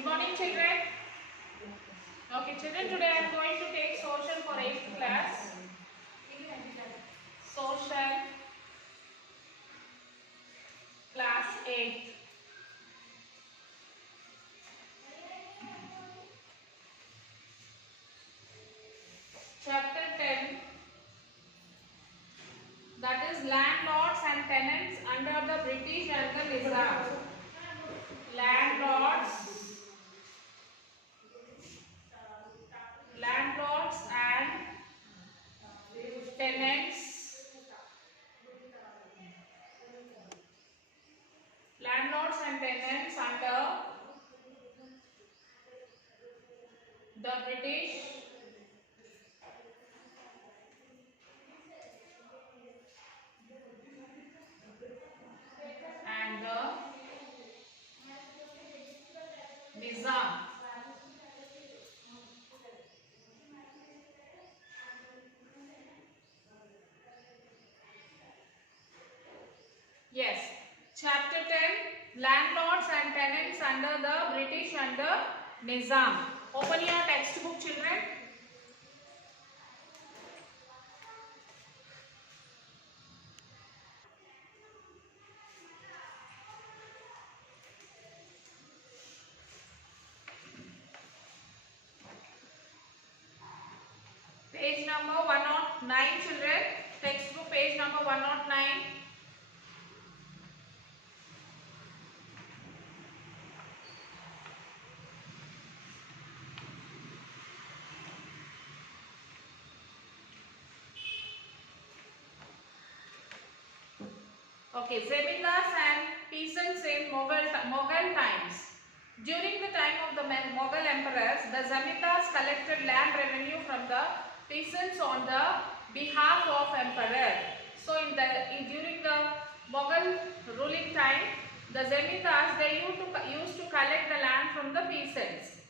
Good morning, children. Okay, children, today I am going to take social for 8th class. Social class 8. Chapter 10, that is landlords and tenants under the British and the Nizam. Landlords and tenants. Landlords and tenants under the British and the Nizam. Yes. Chapter 10, landlords and tenants under the British and the Nizam. Open your textbook, children. Page number 109, children. Textbook page number 109. Okay, Zamindars and peasants in Mughal times. During the time of the Mughal emperors, the Zamindars collected land revenue from the peasants on the behalf of emperor. So, during the Mughal ruling time, the Zamindars used to collect the land from the peasants.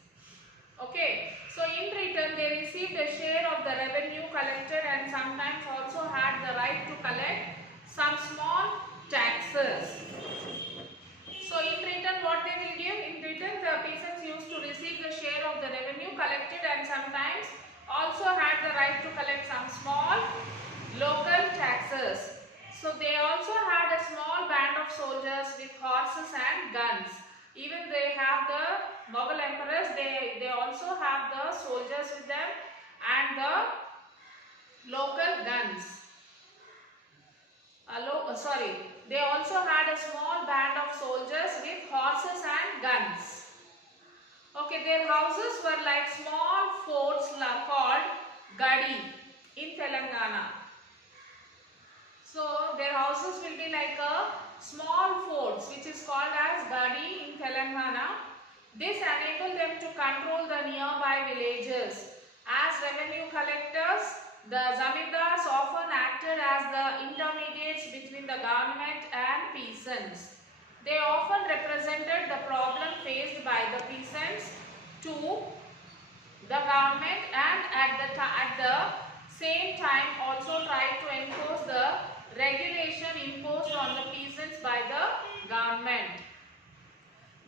Okay, so in return they received a share of the revenue collected and sometimes also had the right to collect some small taxes. So in return what they will give? In return the peasants used to receive the share of the revenue collected and sometimes also had the right to collect some small local taxes. So they also had a small band of soldiers with horses and guns. Even they have the Mughal emperors, they also have the soldiers with them and the local guns. They also had a small band of soldiers with horses and guns. Okay, their houses were like small forts called Gadi in Telangana. So their houses will be like a small forts which is called as Gadi in Telangana. This enabled them to control the nearby villages. As revenue collectors, the zamindars often acted as the intermediates between the government and peasants. They often represented the problem faced by the peasants to the government and at the same time also tried to enforce the regulation imposed on the peasants by the government.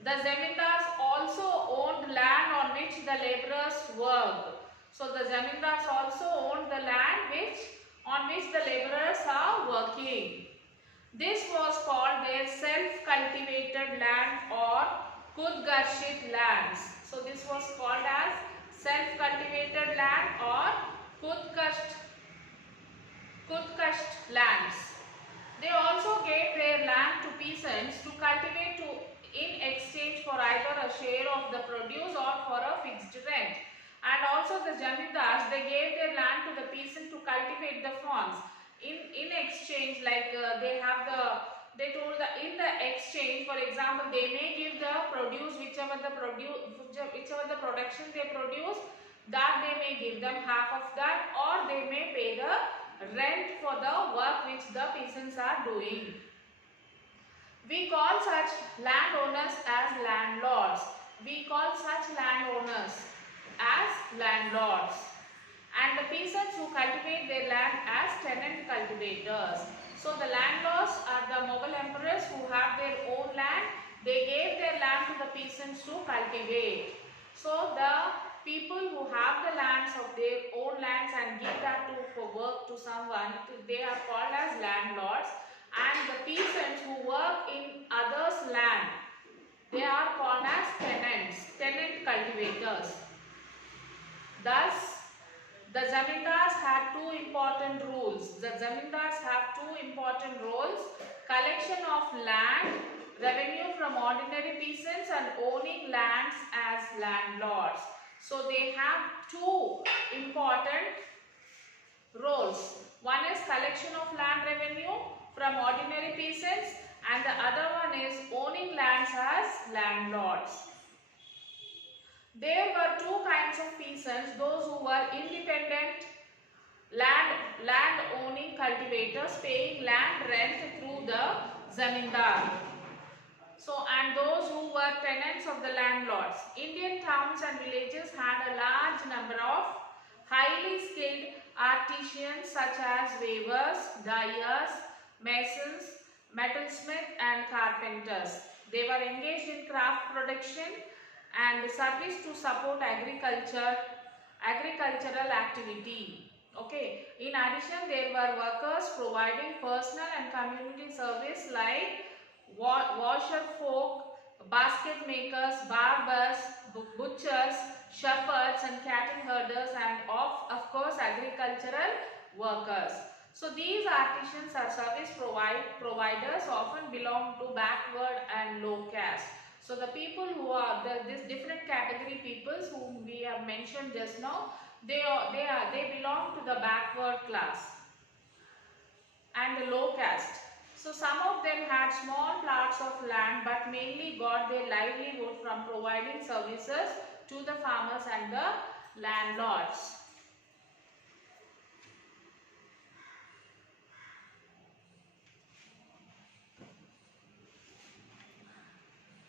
The zamindars also owned land on which the laborers worked. So the zamindars also owned the land on which the laborers are working. This was called their self-cultivated land or Kudgarshit lands. So this was called as self-cultivated land or Kudgasht lands. They also gave their land to peasants to cultivate in exchange for either a share of the produce or for a fixed rent. And also the zamindars, they gave their land to the peasant to cultivate the farms. In exchange, like they told that in the exchange, for example, they may give the produce, whichever the production they produce, that they may give them half of that, or they may pay the rent for the work which the peasants are doing. We call such landowners as landlords. We call such landowners as landlords. And the peasants who cultivate their land as tenant cultivators. So the landlords are the Mughal emperors who have their own land They gave their land to the peasants to cultivate. So the people who have the lands of their own lands and give that to for work to someone, they are called as landlords. And the peasants who work in others' land, they are called as tenants, tenant cultivators. Thus, the zamindars had two important rules. The zamindars have two important roles: collection of land, revenue from ordinary peasants, and owning lands as landlords. So they have two important roles. One is collection of land revenue from ordinary peasants, and the other one is owning lands as landlords. There were two kinds of peasants: those who were independent land owning cultivators paying land rent through the zamindar. So, and those who were tenants of the landlords. Indian towns and villages had a large number of highly skilled artisans such as weavers, dyers, masons, metalsmiths and carpenters. They were engaged in craft production and service to support agricultural activity. Okay. In addition, there were workers providing personal and community service like washer folk, basket makers, barbers, butchers, shepherds and cattle herders, and of course agricultural workers. So these artisans or service providers often belong to backward and low caste. So the people who are this different category peoples whom we have mentioned just now, they belong to the backward class and the low caste. So some of them had small plots of land but mainly got their livelihood from providing services to the farmers and the landlords.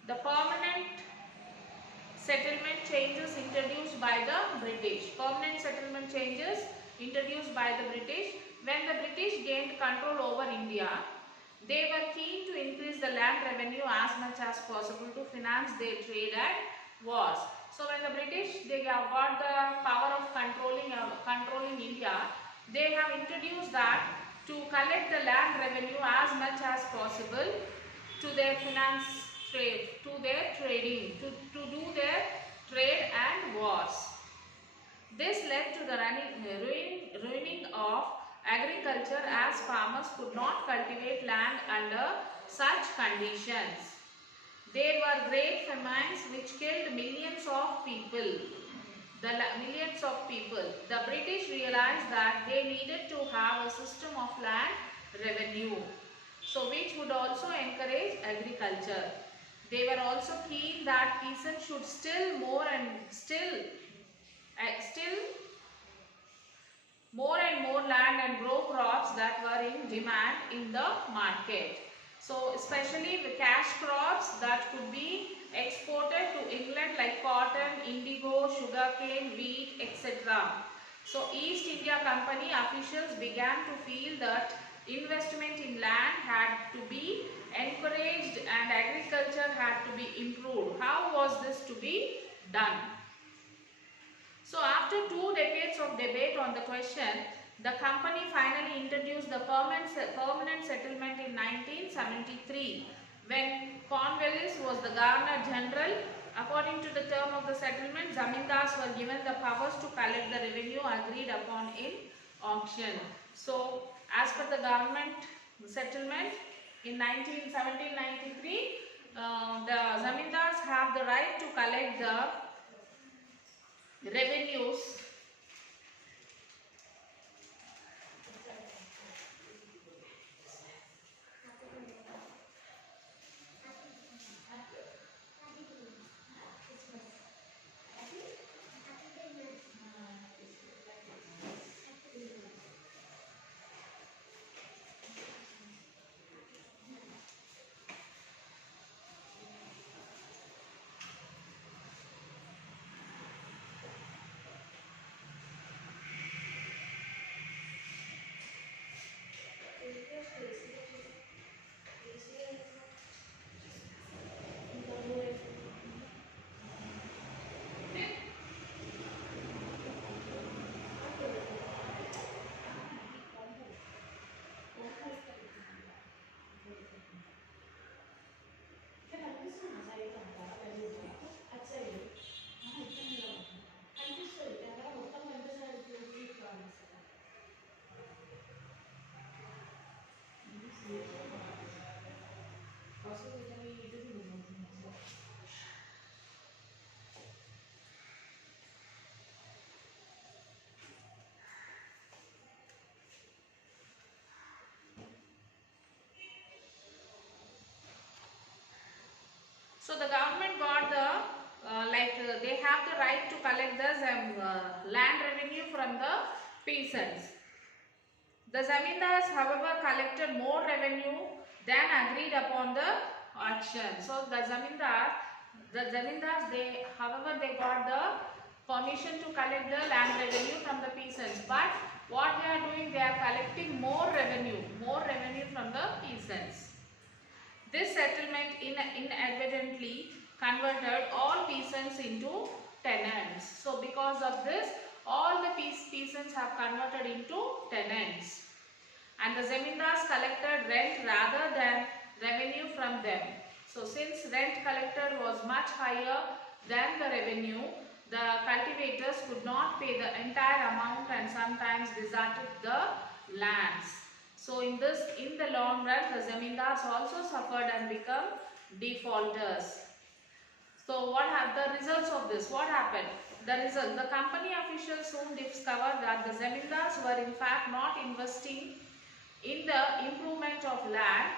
The permanent settlement changes introduced by the British. Permanent settlement changes introduced by the British. When the British gained control over India, they were keen to increase the land revenue as much as possible to finance their trade and wars. So when the British got the power of controlling India, they have introduced that to collect the land revenue as much as possible to their finance trade, to their trading, to do their trade and wars. This led to the ruining of agriculture as farmers could not cultivate land under such conditions. There were great famines which killed millions of people. The British realized that they needed to have a system of land revenue, so which would also encourage agriculture. They were also keen that peasants should still more and more land and grow crops that were in demand in the market. So especially the cash crops that could be exported to England like cotton, indigo, sugarcane, wheat, etc. So East India Company officials began to feel that investment in land had to be encouraged and agriculture had to be improved. How was this to be done? So after 2 decades of debate on the question, the company finally introduced the permanent settlement in 1973 when Cornwallis was the Governor General. According to the term of the settlement, zamindars were given the powers to collect the revenue agreed upon in auction. So as per the government settlement in 1793, the zamindars have the right to collect the revenues So the government got they have the right to collect the land revenue from the peasants. The zamindars, however, collected more revenue than agreed upon the auction. So the zamindars, however, they got the permission to collect the land revenue from the peasants. But what they are doing, they are collecting more revenue from the peasants. This settlement inadvertently converted all peasants into tenants. So because of this, all the peasants have converted into tenants. And the zamindars collected rent rather than revenue from them. So since rent collected was much higher than the revenue, the cultivators could not pay the entire amount and sometimes deserted the lands. So in the long run, the zamindars also suffered and become defaulters. So what have the results of this? What happened? The company officials soon discovered that the zamindars were in fact not investing in the improvement of land.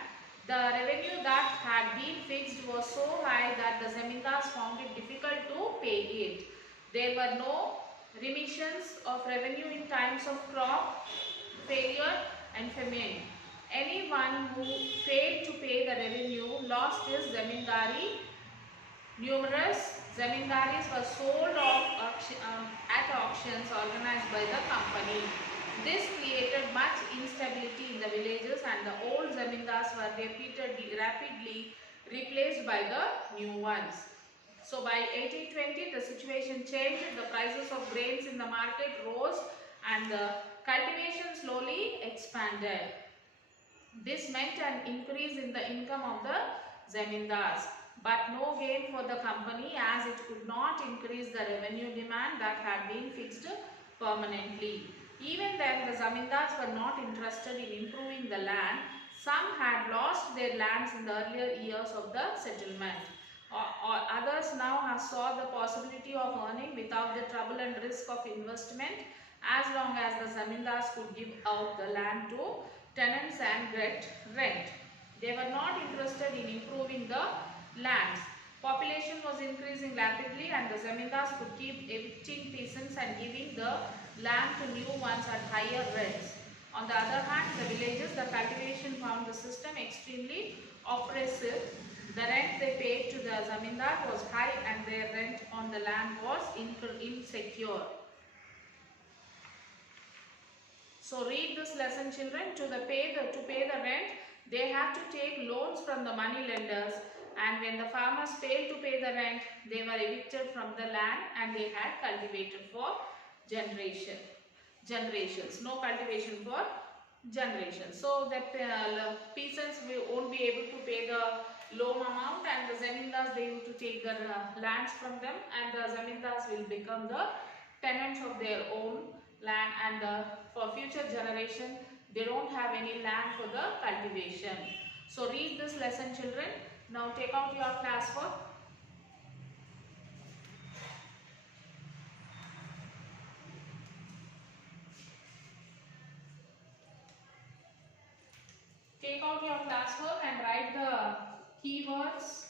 The revenue that had been fixed was so high that the zamindars found it difficult to pay it. There were no remissions of revenue in times of crop failure and famine. Anyone who failed to pay the revenue lost his zamindari. Numerous zamindaris were sold off at auctions organized by the company. This created much instability in the villages and the old zamindars were rapidly replaced by the new ones. So by 1820 the situation changed, the prices of grains in the market rose and the cultivation slowly expanded. This meant an increase in the income of the zamindars, but no gain for the company as it could not increase the revenue demand that had been fixed permanently. Even then, the zamindars were not interested in improving the land. Some had lost their lands in the earlier years of the settlement. Others now have saw the possibility of earning without the trouble and risk of investment as long as the zamindars could give out the land to tenants and get rent. They were not interested in improving the lands. Population was increasing rapidly and the zamindars could keep evicting peasants and giving the land to new ones at higher rents. On the other hand, in the villages, the cultivation found the system extremely oppressive. The rent they paid to the zamindar was high and their rent on the land was insecure. So read this lesson, children. To pay the rent, they had to take loans from the money lenders, and when the farmers failed to pay the rent, they were evicted from the land and they had cultivated for generations. No cultivation for generations. So the peasants won't be able to pay the loan amount, and the zamindars, they used to take the lands from them, and the zamindars will become the tenants of their own land, and for future generation they don't have any land for the cultivation. So read this lesson, children. Now take out your classwork. Take out your classwork and write the keywords.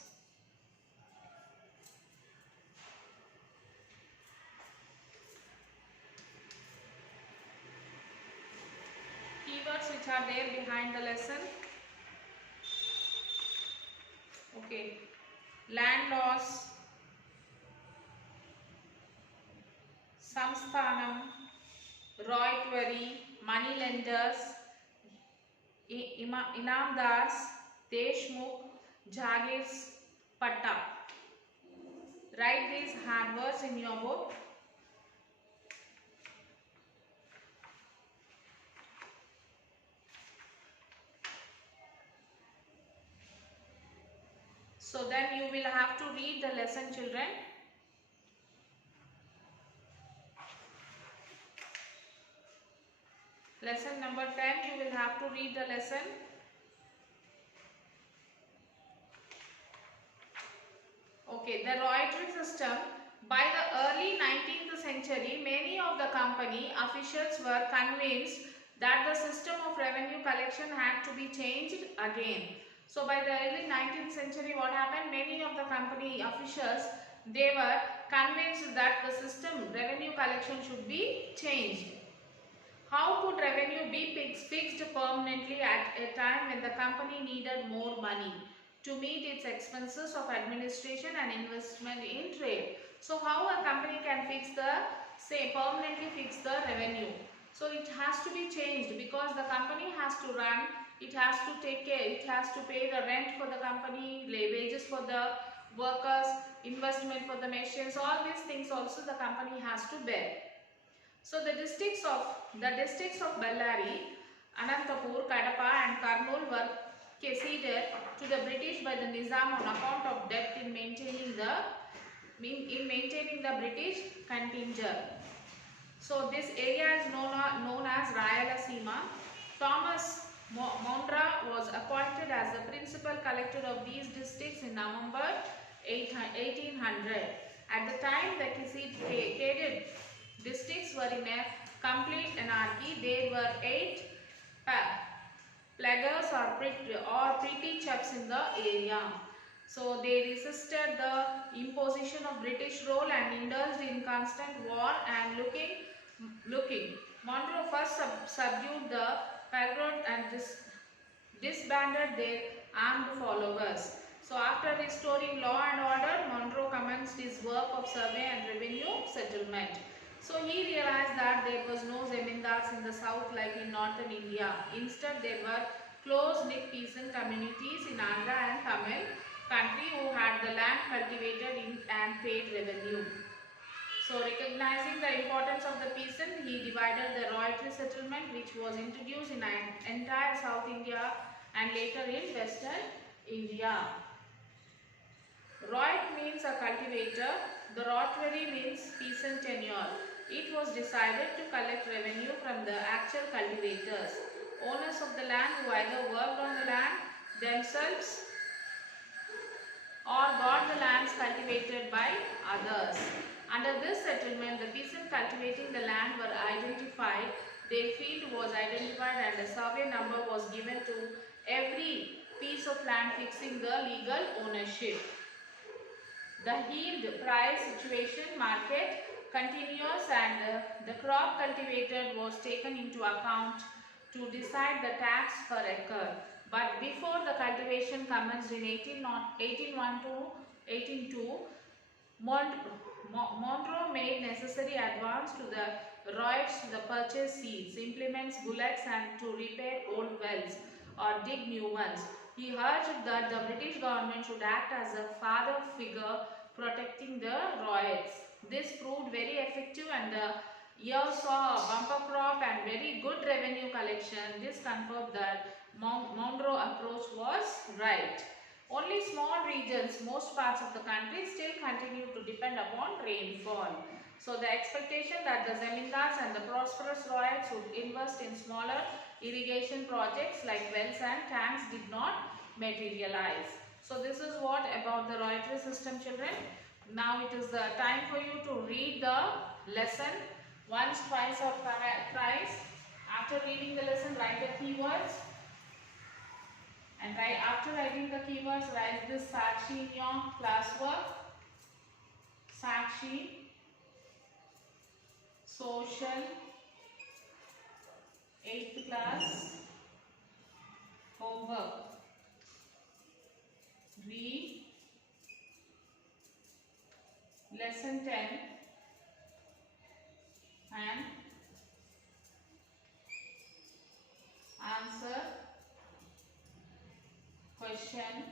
Keywords which are there behind the lesson. Okay. Land loss, samsthanam, royalty, money lenders, inamdars, deshmukh, jagirs, patta. Write these hard words in your book. So then you will have to read the lesson, children. Lesson number 10, you will have to read the lesson. Okay, the royalty system. By the early 19th century, many of the company officials were convinced that the system of revenue collection had to be changed again. So by the early 19th century, what happened? Many of the company officials, they were convinced that the system revenue collection should be changed. How could revenue be fixed permanently at a time when the company needed more money to meet its expenses of administration and investment in trade? So how a company can permanently fix the revenue? So it has to be changed because the company has to run, it has to take care, it has to pay the rent for the company, wages for the workers, investment for the machines, all these things also the company has to bear. So the districts of Bellary, Anantapur, Kadapa and Kurnool were ceded to the British by the Nizam on account of debt in maintaining the British contingent. So this area is known as Rayalaseema. Thomas Mondra was appointed as the principal collector of these districts in November 1800. At the time the ceded districts were in a complete anarchy. There were 8 plaguers or petty chiefs in the area. So they resisted the imposition of British rule and indulged in constant war and looking. Monroe first subdued the Pelgrot and disbanded their armed followers. So after restoring law and order, Monroe commenced his work of survey and revenue settlement. So he realized that there was no zemindars in the south like in northern India. Instead, there were close-knit peasant communities in Andhra and Tamil country who had the land cultivated and paid revenue. So recognizing the importance of the peasant, he divided the royalty settlement which was introduced in entire South India and later in Western India. Royat means a cultivator, the rotary means peasant tenure. It was decided to collect revenue from the actual cultivators, owners of the land who either worked on the land themselves or got the lands cultivated by others. Under this settlement, the peasants cultivating the land were identified, their field was identified and a survey number was given to every piece of land fixing the legal ownership. The yield price situation market continuous and the crop cultivated was taken into account to decide the tax per acre. But before the cultivation commenced in 1801 to 1802, Monroe made necessary advance to the royals to the purchase seeds, implements, bullocks and to repair old wells or dig new ones. He urged that the British government should act as a father figure protecting the royals. This proved very effective and the year saw a bumper crop and very good revenue collection. This confirmed that Monroe approach was right. Only small regions, most parts of the country still continue to depend upon rainfall. So the expectation that the zemindars and the prosperous royals would invest in smaller irrigation projects like wells and tanks did not materialize. So this is what about the royalty system, children. Now it is the time for you to read the lesson once, twice or thrice. After reading the lesson, write the keywords. And after writing the keywords, write this Sakshi in your classwork. Sakshi, social, 8th class, homework. Read lesson 10 and answer question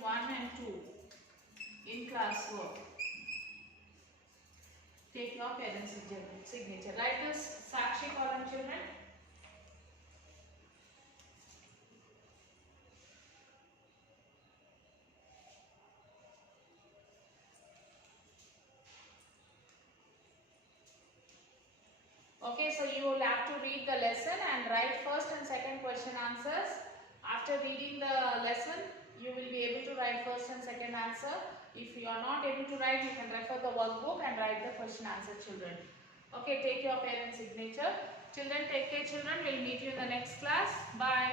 1 and 2 in classwork. Take your parents' signature. Write this Sakshi column, children. Okay, so you will have to read the lesson and write first and second question answers. After reading the lesson, you will be able to write first and second answer. If you are not able to write, you can refer the workbook and write the question answer, children. Okay, take your parents' signature. Children, take care children. We'll meet you in the next class. Bye.